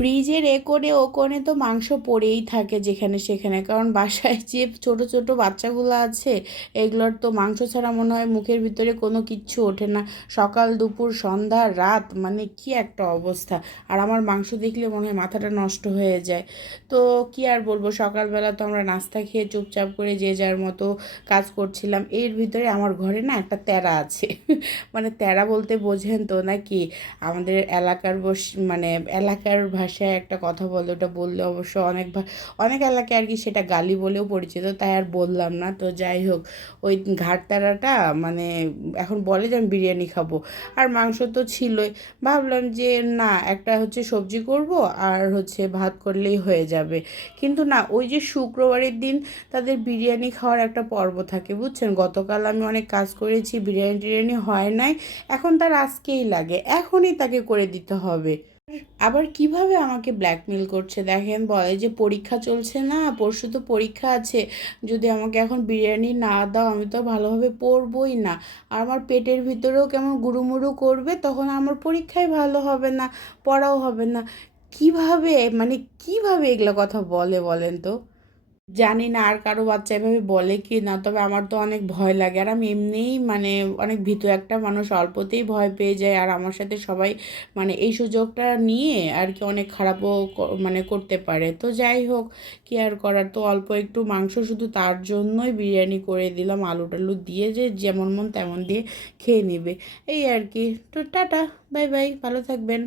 ফ্রিজের এ কোণে ও কোণে তো মাংস পড়েই থাকে যেখানে সেখানে, কারণ বাসায় যে ছোট ছোট বাচ্চাগুলো আছে এগুলোর তো মাংস ছাড়া মনে হয় মুখের ভিতরে কোনো কিচ্ছু ওঠে না। সকাল দুপুর সন্ধ্যা রাত মানে কি একটা অবস্থা। আর আমার মাংস দেখলে মনে হয় মাথাটা নষ্ট হয়ে যায়। তো কি আর বলবো, সকালবেলা তো আমরা নাস্তা খেয়ে চুপচাপ করে যে যার মতো কাজ করছিলাম, এর ভিতরে আমার ঘরে না একটা তেরা আছে। মানে তেরা বলতে বোঝেন তো নাকি? আমাদের এলাকার মানে এলাকার ভাষায় একটা কথা বলে, ওটা বললে অবশ্য অনেক এলাকায় আর কি সেটা গালি বলেও পরিচিত, তাই আর বললাম না। তো যাই হোক, ওই ঘাটতারাটা মানে এখন বলে যে আমি বিরিয়ানি খাবো, আর মাংস তো ছিলই। ভাবলাম যে না, একটা হচ্ছে সবজি করব আর হচ্ছে ভাত করলেই হয়ে যাবে। কিন্তু না, ওই যে শুক্রবারের দিন তাদের বিরিয়ানি খাওয়ার একটা পর্ব থাকে বুঝছেন। গতকাল আমি অনেক কাজ করেছি, বিরিয়ানি টিরিয়ানি হয় নাই, এখন তার আজকেই লাগে, এখনই তাকে করে দিতে হবে। আবার কিভাবে আমাকে ব্ল্যাকমেল করছে দেখেন, বলে যে পরীক্ষা চলছে না, পরশু তো পরীক্ষা আছে, যদি আমাকে এখন বিরিয়ানি না দাও আমি তো ভালোভাবে পড়বই না, আর আমার পেটের ভিতরেও কেমন গুরুমুরু করবে, তখন আমার পরীক্ষায় ভালো হবে না, পড়াও হবে না। কিভাবে মানে কিভাবে এগুলো কথা বলে বলেন তো? জানি না আর কারো বাচ্চা এভাবে বলে কি না, তবে আমার তো অনেক ভয় লাগে, আর আমি এমনিই মানে অনেক ভীতু একটা মানুষ, অল্পতেই ভয় পেয়ে যায়। আর আমার সাথে সবাই মানে এই সুযোগটা নিয়ে আর কি অনেক খারাপও মানে করতে পারে। তো যাই হোক, কি আর করার, তো অল্প একটু মাংস শুধু তার জন্যই বিরিয়ানি করে দিলাম, আলু টালু দিয়ে, যে যেমন মন তেমন দিয়ে খেয়ে নিবে, এই আর কি। তো টাটা, বাই বাই, ভালো থাকবেন।